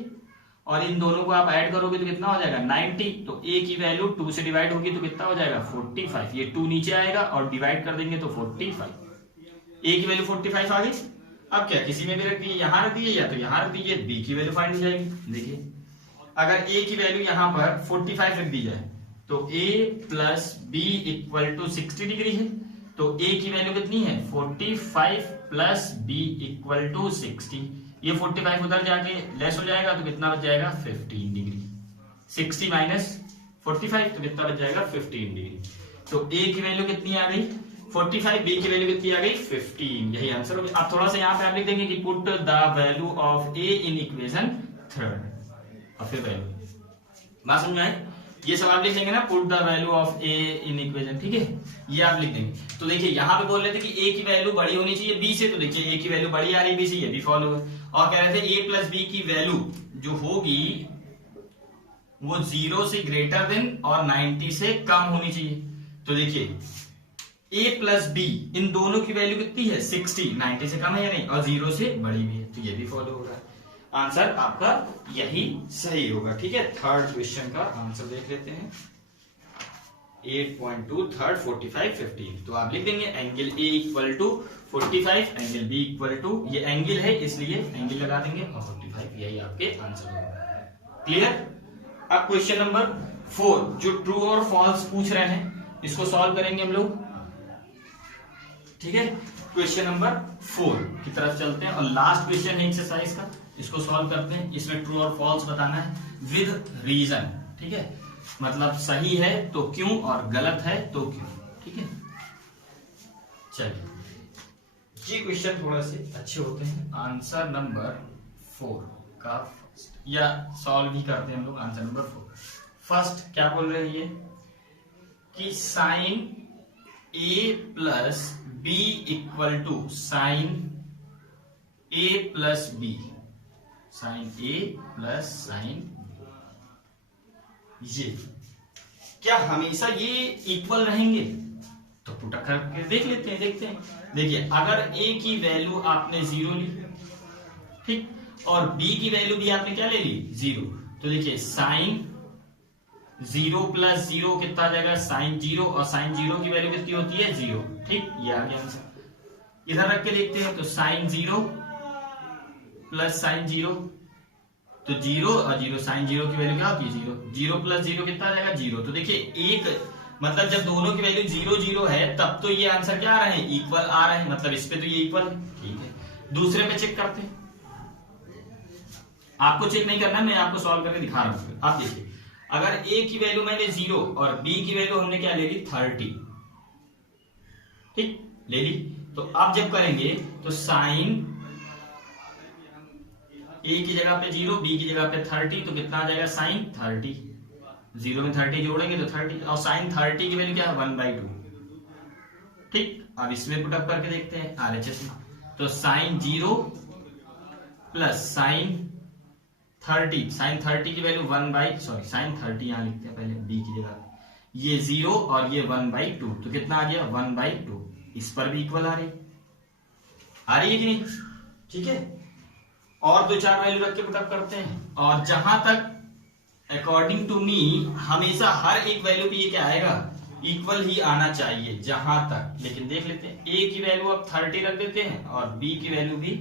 और इन दोनों को आप ऐड करोगे तो कितना हो जाएगा? 90। तो a की वैल्यू 2 से डिवाइड होगी तो कितना हो जाएगा? 45। ये 2 नीचे आएगा और डिवाइड कर देंगे तो 45। a की वैल्यू 45 आ गई। अब क्या, किसी में भी रख दीजिए, यहां रख दीजिए या तो यहां रख दीजिए, b की वैल्यू फाइंड हो जाएगी। देखिए अगर a की वैल्यू यहां पर 45 रख दी जाए तो a plus B equal to 60 degree है, तो a की वैल्यू कितनी है? 45 प्लस b इक्वल टू 60। ये 45 उधर जाके लेस हो जाएगा तो कितना बच जाएगा? 15 डिग्री। 60 माइनस 45 तो कितना बच जाएगा? 15 डिग्री। तो a की वैल्यू कितनी आ गई? 45, b की वैल्यू कितनी आ गई? 15। यही आंसर हो गया। अब थोड़ा सा यहाँ पे आप लिख देंगे कि put the value of a in equation 3 और फिर वैल्यू। बात समझ आए? ये सब आप लिख देंगे ना, put the value of a in equation. ठीक है, ये आप लिख देंगे। तो देखिए यहाँ पे बोल रहे थे कि a की वैल्यू बड़ी होनी चाहिए b से, तो देखिए a की वैल्यू बड़ी आ रही b से, ये भी फॉलो है। और कह रहे थे a प्लस बी की वैल्यू जो होगी वो 0 से ग्रेटर देन और 90 से कम होनी चाहिए। तो देखिए a प्लस बी इन दोनों की वैल्यू कितनी है? 60। 90 से कम है या नहीं? और 0 से बड़ी भी है, तो ये भी फॉलो होगा। आंसर आपका यही सही होगा। ठीक है, थर्ड क्वेश्चन का आंसर देख लेते हैं। 8.2 थर्ड 45 15, तो आप लिख देंगे angle a equal to 45, angle b equal to, ये एंगल है इसलिए एंगल लगा देंगे और 45, यही आपके आंसर होगा। क्लियर? अब क्वेश्चन नंबर 4 जो ट्रू और फॉल्स पूछ रहे हैं इसको सॉल्व करेंगे हम लोग। ठीक है, क्वेश्चन नंबर 4 की तरफ चलते हैं और लास्ट क्वेश्चन है एक्सरसाइज का, इसको सॉल्व करते हैं। इसमें ट्रू और फॉल्स बताना है विद रीजन। ठीक है, मतलब सही है तो क्यों और गलत है तो क्यों। ठीक है, चलिए ये क्वेश्चन थोड़ा से अच्छे होते हैं। आंसर नंबर 4 का फर्स्ट, या सॉल्व ही करते हैं हम लोग। आंसर नंबर 4 फर्स्ट क्या बोल रहे हैं ये कि sine a plus B equal to sine a plus B, sine a plus sine ये क्या हमेशा ये इक्वल रहेंगे? तो पुट करके देख लेते हैं, देखते हैं। देखिए अगर a की वैल्यू आपने 0 ली, ठीक, और b की वैल्यू भी आपने क्या ले ली? 0, तो देखिए साइन 0 प्लस 0 कितना आ जाएगा? साइन 0, और साइन 0 की वैल्यू कितनी होती है? 0। ठीक, ये आ गया आंसर। इधर रख के देखते हैं, तो साइन 0 प्लस साइन 0, तो 0 और 0, साइन 0 की वैल्यू क्या होती है? 0। 0 प्लस 0 कितना आ जाएगा? 0। तो देखिए एक मतलब जब दोनों की वैल्यू 0 0 है तब तो ये आंसर क्या आ रहे हैं? इक्वल आ रहे हैं, मतलब इस पे तो ये इक्वल है। ठीक है, दूसरे में चेक करते हैं। आपको चेक नहीं करना, मैं आपको सॉल्व करके दिखा रहा हूं। आप देखिए अगर a की वैल्यू मैंने 0 और b की वैल्यू हमने क्या ले ली? 30। ठीक, ले ली। तो अब जब करेंगे तो साइन a की जगह पे 0, b की जगह पे 30, तो कितना आ जाएगा? साइन 30। 0 में 30 जोड़ेंगे तो 30, और साइन 30 की वैल्यू क्या है? 1/2। ठीक, अब इसमें पुटअप करके देखते हैं RHS में। तो साइन 0 प्लस साइन 30, साइन 30 की वैल्यू साइन 30 यहां लिखते हैं पहले b की जगह, ये 0 और ये 1/2, तो कितना आ गया 1/2। इस पर भी इक्वल आ रही है कि नहीं? ठीक है, और 2-4 वैल्यू रख के पुटअप करते हैं, और जहां तक अकॉर्डिंग टू मी हमेशा हर एक वैल्यू पे ये क्या आएगा, इक्वल ही आना चाहिए जहां तक। लेकिन देख लेते हैं, a की वैल्यू अब 30 रख देते हैं और b की वैल्यू भी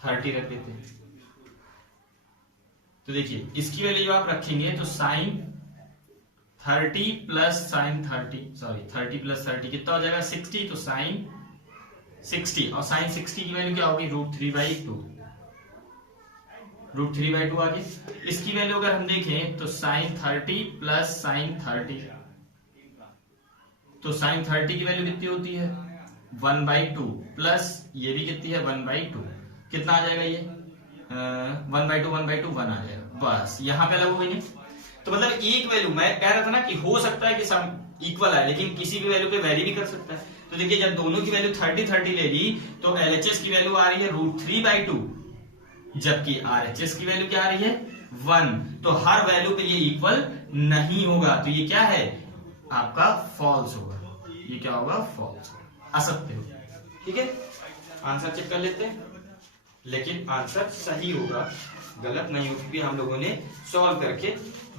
30 रख देते हैं। तो देखिए इसकी वैल्यू आप रखेंगे तो साइन 30 प्लस साइन 30 प्लस 30 कितना हो जाएगा 60, तो साइन 60, और साइन 60 की वैल्यू क्या होगी √3/2, √3/2 आ गई। इसकी वैल्यू अगर हम देखें तो साइन 30 प्लस साइन 30, तो साइन 30 की वैल्यू कितनी होती है 1/2 प्लस ये भी कितनी है 1/2, कितना आ जाएगा ये 1/2 1 आ जाएगा। बस यहां पे लगू गई। तो मतलब एक वैल्यू, मैं कह रहा था ना कि हो सकता है कि सम इक्वल आए, लेकिन किसी भी वैल्यू पे वेरी भी कर सकता है। तो देखिए जब दोनों की वैल्यू 30 ले ली तो LHS की वैल्यू आ रही है √3/2, जबकि RHS की वैल्यू क्या आ रही है 1। तो हर वैल्यू पे ये इक्वल नहीं होगा, तो ये क्या है आपका फॉल्स होगा। ये क्या होगा फॉल्स, असत्य होगा। ठीक है, आंसर चेक कर लेते हैं, लेकिन आंसर सही होगा, गलत नहीं होगा, क्योंकि हम लोगों ने सॉल्व करके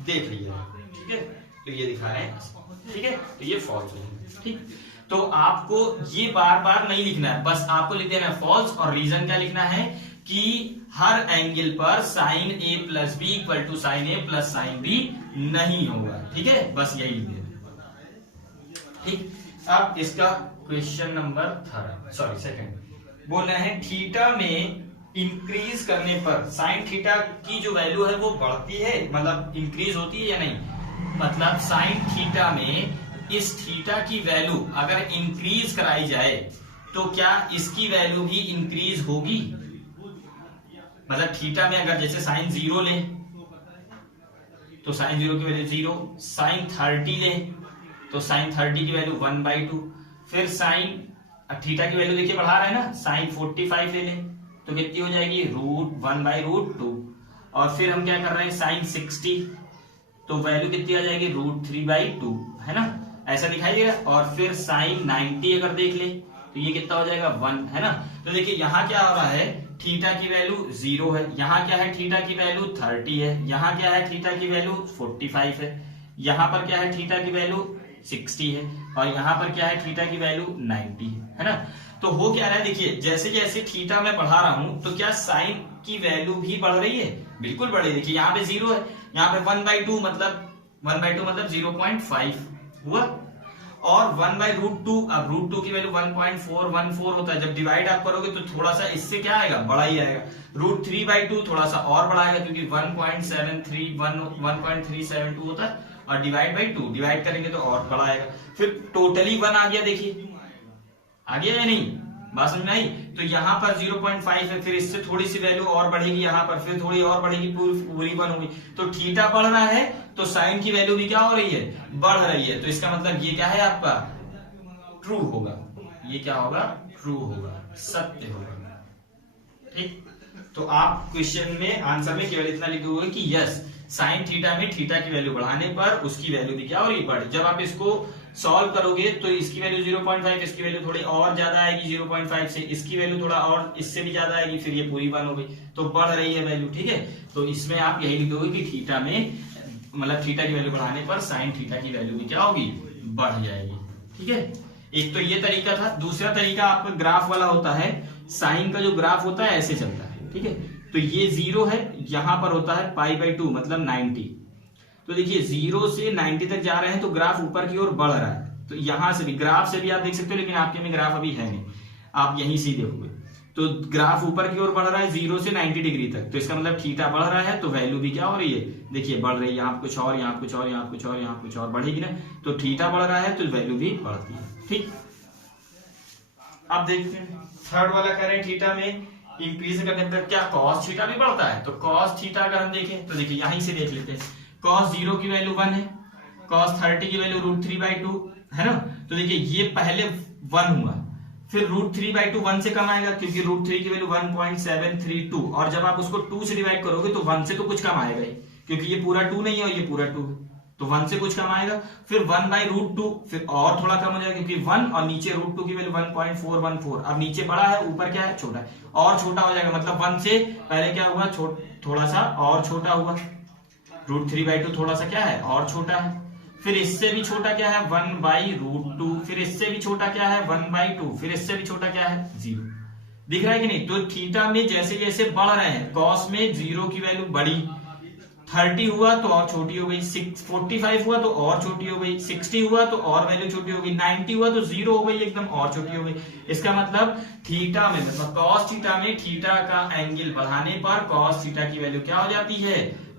देख लिया। ठीक है, तो ये दिखा रहे हैं। ठीक है, तो ये फॉल्स है। ठीक, तो आपको ये बार बार नहीं लिखना है, बस आपको लिख देना है फॉल्स, और रीजन क्या लिखना है कि हर एंगल पर sine A plus B equal to sine A plus sine B नहीं होगा। ठीक है, बस यही लिख देना। ठीक, अब इसका क्वेश्चन नंबर सेकंड बोल रहे हैं थीटा में इंक्रीज करने पर साइन थीटा की जो वैल्यू है वो बढ़ती है, मतलब इंक्रीज होती है या नहीं। मतलब साइन थीटा में इस थीटा की वैल्यू अगर इंक्रीज कराई जाए तो क्या इसकी वैल्यू भी इंक्रीज होगी। मतलब थीटा में अगर जैसे साइन 0 ले तो साइन 0 की वैल्यू 0, साइन 30 ले तो साइन 30 की वैल्यू 1/2, फिर साइन थीटा की वैल्यू देखिए बढ़ा रहा है ना, साइन 45 ले लें तो कितनी हो जाएगी √1/√2, और फिर हम क्या कर रहे हैं साइन 60 तो वैल्यू कितनी आ जाएगी √3/2, है ना, ऐसा दिखाई दे रहा है। और फिर साइन 90 अगर देख ले तो ये कितना हो जाएगा 1, है ना। तो देखिए यहाँ क्या हो रहा है, थीटा की वैल्यू 0 है, यहाँ क्या है थीटा की वैल्यू 30 है, यहाँ क्या है थीटा की वैल्यू 45 है, यहाँ पर क्या है थीटा की वैल्यू 60 है, और यहाँ पर क्या है थीटा की वैल्यू 90 है ना। तो हो क्या रहा है, देखिए जैसे जैसे थीटा मैं बढ़ा रहा हूं तो क्या साइन की वैल्यू भी बढ़ रही है, बिल्कुल बढ़ रही है। देखिए यहाँ पे 0 है, यहाँ पे 1/2 मतलब 0.5 हुआ, और 1/√2, अब √2 की वैल्यू 1.414 होता है। जब डिवाइड आप करोगे तो थोड़ा सा इससे क्या आएगा बड़ा ही आएगा, √3/2 थोड़ा सा और बड़ा आएगा क्योंकि 1.372 होता है, और डिवाइड बाई 2 डिवाइड करेंगे तो और बड़ा आएगा, फिर टोटली 1 आ गया। देखिए आ गया या नहीं, बात समझ में आई। तो यहाँ पर 0.5 है, फिर इससे थोड़ी सी वैल्यू और बढ़ेगी यहाँ पर, फिर थोड़ी और बढ़ेगी, पूरी 1 होगी। तो थीटा बढ़ रहा है तो साइन की वैल्यू भी क्या हो रही है, बढ़ रही है। तो इसका मतलब ये क्या है आपका ट्रू होगा, ये क्या होगा ट्रू होगा, सत्य होगा। ठीक, तो आप क्वेश्चन में आंसर में केवल इतना लिखे हुए कि यस साइन थीटा में थीटा की वैल्यू बढ़ाने पर उसकी वैल्यू भी क्या हो रही है, बढ़। जब आप इसको सॉल्व करोगे तो इसकी वैल्यू 0.5, इसकी वैल्यू थोड़ी और ज्यादा आएगी 0.5 से, इसकी वैल्यू थोड़ा और इससे भी ज्यादा आएगी, फिर ये पूरी 1 हो गई, तो बढ़ रही है वैल्यू। ठीक है, तो इसमें आप यही लिखोगे कि थीटा में मतलब थीटा की वैल्यू बढ़ाने पर साइन थीटा की वैल्यू भी क्या होगी, बढ़ जाएगी। ठीक है, एक तो ये तरीका था। दूसरा तरीका आपका ग्राफ वाला होता है, साइन का जो ग्राफ होता है ऐसे चलता है। ठीक है, तो ये 0 है, यहां पर होता है π/2 मतलब 90। तो देखिए 0 से 90 तक जा रहे हैं तो ग्राफ ऊपर की ओर बढ़ रहा है। तो यहां से भी ग्राफ से भी आप देख सकते हो, लेकिन आपके में ग्राफ अभी है नहीं, आप यहीं से देखोगे तो ग्राफ ऊपर की ओर बढ़ रहा है 0 से 90 डिग्री तक। तो इसका मतलब थीटा बढ़ रहा है तो वैल्यू भी क्या हो रही है, देखिए बढ़ रही है, यहाँ कुछ और, यहाँ कुछ और, यहाँ कुछ और, यहाँ कुछ और बढ़ेगी ना। तो थीटा बढ़ रहा है तो वैल्यू भी बढ़ती है। ठीक, अब देखते हैं थर्ड वाला कह रहे हैं थीटा में इंक्रीज करने पर क्या कॉस थीटा भी बढ़ता है। तो कॉस थीटा अगर हम देखें तो देखिए यहीं से देख लेते हैं, कॉस 0 की वैल्यू 1 है, कॉस 30 की वैल्यू √3/2 है ना। तो देखिए ये पहले 1 हुआ, फिर √3/2 1 से कम आएगा क्योंकि √3 की वैल्यू 1.732, और जब आप उसको 2 से डिवाइड करोगे तो 1 से तो कुछ कम आएगा ही, क्योंकि ये पूरा 2 नहीं है और ये पूरा 2 है, तो 1 से कुछ कम आएगा। फिर 1/√2, फिर और थोड़ा कम हो जाएगा क्योंकि 1 और नीचे √2 की वैल्यू 1.414, अब नीचे बड़ा है ऊपर क्या है छोटा है, और छोटा हो जाएगा, मतलब 1 से पहले क्या हुआ थोड़ा सा और छोटा हुआ, √3/2 थोड़ा सा क्या है और छोटा है, फिर इससे भी छोटा क्या है 1/√2, फिर इससे भी छोटा क्या है 1/2, फिर इससे भी छोटा क्या है 0। दिख रहा है कि नहीं? तो थीटा में जैसे जैसे बढ़ रहे हैं, कॉस में 0 की वैल्यू बढ़ी, 30 हुआ तो और छोटी हो गई, 45 हुआ तो और छोटी हो गई, 60 हुआ तो और वैल्यू छोटी हो गई, 90 हुआ तो 0 हो गई एकदम और छोटी हो गई। इसका मतलब थीटा में, मतलब कॉस थीटा में थीटा का एंगल बढ़ाने पर कॉस थीटा की वैल्यू क्या हो जाती है,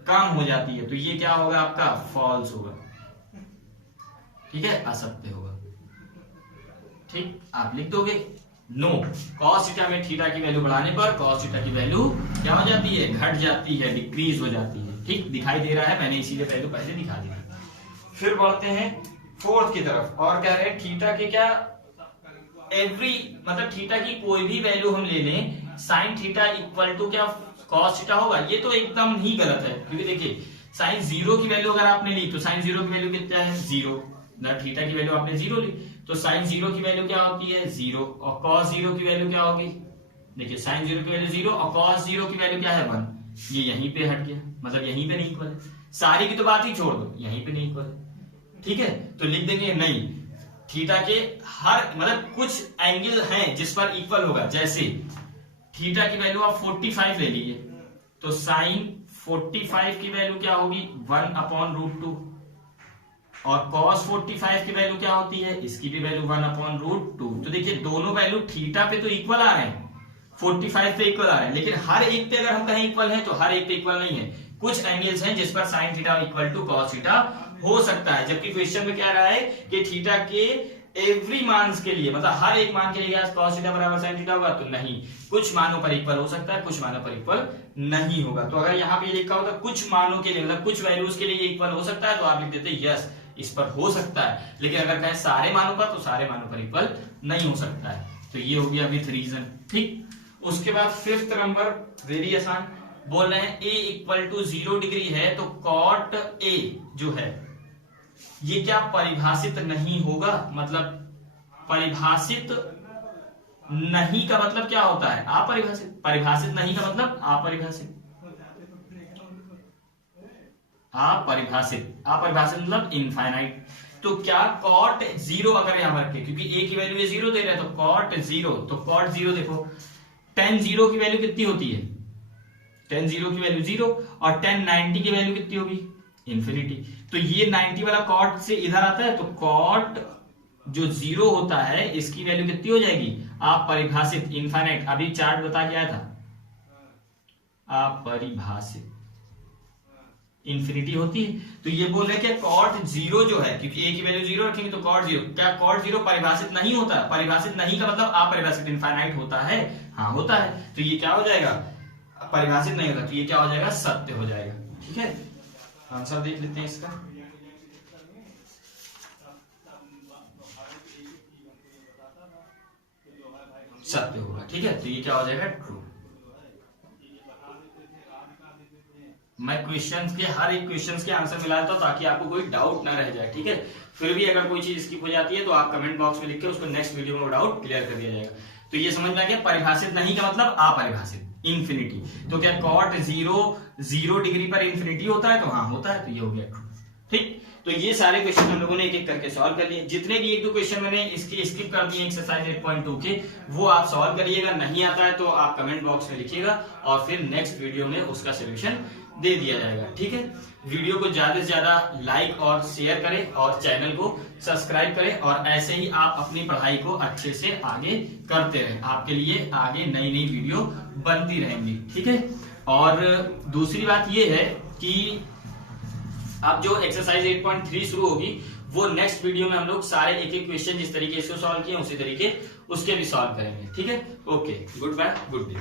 कम हो जाती है। तो ये क्या होगा आपका फॉल्स होगा, ठीक है, असत्य होगा। ठीक, आप लिख दोगे नो, कॉस थीटा में थीटा की वैल्यू बढ़ाने पर कॉस थीटा की वैल्यू क्या हो जाती है, घट जाती है, डिक्रीज हो जाती है। ठीक, दिखाई दे रहा है, मैंने इसीलिए पहले दिखा दिया। फिर बढ़ते हैं फोर्थ की तरफ और कह रहे हैं थीटा के क्या एवरी, मतलब थीटा की कोई भी वैल्यू हम ले लें, साइन थीटा इक्वल टू क्या कॉस थीटा होगा। ये तो एकदम ही गलत है, क्योंकि देखिए साइन 0 की वैल्यू अगर आपने ली तो साइन 0 की वैल्यू कितना है 0, ना थीटा की वैल्यू आपने 0 ली तो साइन 0 की वैल्यू क्या होती है 0, और कॉस 0 की वैल्यू क्या होगी, देखिए साइन 0 की वैल्यू 0 और कॉस 0 की वैल्यू क्या है 1। ये यहीं पे हट गया, मतलब यहीं पे नहीं इक्वल है, सारी की तो बात ही छोड़ दो, यहीं पे नहीं इक्वल है। ठीक है, तो लिख देंगे नहीं, थीटा के हर मतलब कुछ एंगल हैं जिस पर इक्वल होगा। जैसे थीटा की वैल्यू आप 45 ले लीजिए तो साइन 45 की वैल्यू क्या होगी 1/√2, और cos 45 की वैल्यू क्या होती है, इसकी भी वैल्यू 1/√2। तो देखिए दोनों वैल्यू थीटा पे तो इक्वल आ रहे हैं, 45 पे इक्वल आ रहे हैं, लेकिन हर एक पे अगर हम कहें इक्वल है तो हर एक पे इक्वल नहीं है। कुछ एंगल्स हैं जिस पर sine theta equal to cos theta हो सकता है, जबकि क्वेश्चन में क्या रहा है कि थीटा के एवरी मान के लिए, मतलब हर एक मान के लिए कॉस थीटा बराबर साइन थीटा होगा, तो नहीं, कुछ मानों पर इक्वल हो सकता है, कुछ मानों पर इक्वल नहीं होगा। तो अगर यहाँ पे लिखा होता कुछ मानों के लिए, मतलब कुछ वैल्यूज के लिए इक्वल हो सकता है, तो आप लिख देते यस इस पर हो सकता है, लेकिन अगर कहें सारे मानों पर तो सारे मानों पर इक्वल नहीं हो सकता है। तो ये हो गया विथ रीजन। ठीक, उसके बाद फिफ्थ नंबर वेरी आसान, बोल रहे हैं a इक्वल टू 0 डिग्री है तो कॉट a जो है ये क्या परिभाषित नहीं होगा, मतलब परिभाषित नहीं का मतलब क्या होता है अपरिभाषित, परिभाषित नहीं का मतलब अपरिभाषित, अपरिभाषित, अपरिभाषित मतलब इनफाइनाइट। तो क्या कॉट 0 अगर यहां रखे, क्योंकि a की वैल्यू ये 0 दे रहा है, तो कॉट 0, तो कॉट 0 देखो tan 0 की वैल्यू कितनी होती है, tan 0 की वैल्यू 0, और tan 90 की वैल्यू कितनी होगी इंफिनिटी। तो ये 90 वाला कॉट से इधर आता है, तो कॉट जो 0 होता है इसकी वैल्यू कितनी हो जाएगी अपरिभाषित, इनफाइनाइट। अभी चार्ट बता के आया था, अपरिभाषित इंफिनिटी होती है। तो ये बोल रहे हैं कि कॉट 0 जो है, क्योंकि a की वैल्यू 0 रखेंगे तो कॉट 0, क्या कॉट 0 परिभाषित नहीं होता, परिभाषित नहीं का मतलब अपरिभाषित, इनफाइनाइट होता है, हाँ होता है। तो ये क्या हो जाएगा परिभाषित नहीं होता, तो ये क्या हो जाएगा सत्य हो जाएगा। ठीक है, आंसर देख लेते हैं इसका। सत्य होगा, ठीक है, तो ये क्या हो जाएगा ट्रू। मैं क्वेश्चंस के हर एक क्वेश्चंस के आंसर मिला देता हूं ताकि आपको कोई डाउट ना रह जाए। ठीक है, फिर भी अगर कोई चीज स्किप हो जाती है तो आप कमेंट बॉक्स में लिख के उसको नेक्स्ट वीडियो में डाउट क्लियर कर दिया जाएगा। तो ये समझ में आ गया, परिभाषित नहीं का मतलब अपरिभाषित, इन्फिनिटी। तो क्या कॉट 0 डिग्री पर इन्फिनिटी होता है, तो हाँ होता है, तो ये हो गया ट्रू। ठीक, तो ये सारे क्वेश्चन हम लोगों ने एक एक करके सॉल्व कर लिए। जितने भी 1-2 क्वेश्चन मैंने इसके स्किप कर दिए एक्सरसाइज 8.2 के, वो आप सॉल्व करिएगा। नहीं आता है तो आप कमेंट बॉक्स में लिखिएगा और फिर नेक्स्ट वीडियो में उसका सोल्यूशन दे दिया जाएगा। ठीक है, वीडियो को ज्यादा से ज्यादा लाइक और शेयर करें और चैनल को सब्सक्राइब करें, और ऐसे ही आप अपनी पढ़ाई को अच्छे से आगे करते रहें। आपके लिए आगे नई नई वीडियो बनती रहेंगी। ठीक है, और दूसरी बात ये है कि अब जो एक्सरसाइज 8.3 शुरू होगी वो नेक्स्ट वीडियो में हम लोग सारे एक एक क्वेश्चन जिस तरीके से सॉल्व किए उसी तरीके उसके भी सॉल्व करेंगे। ठीक है, okay, good bye, good day.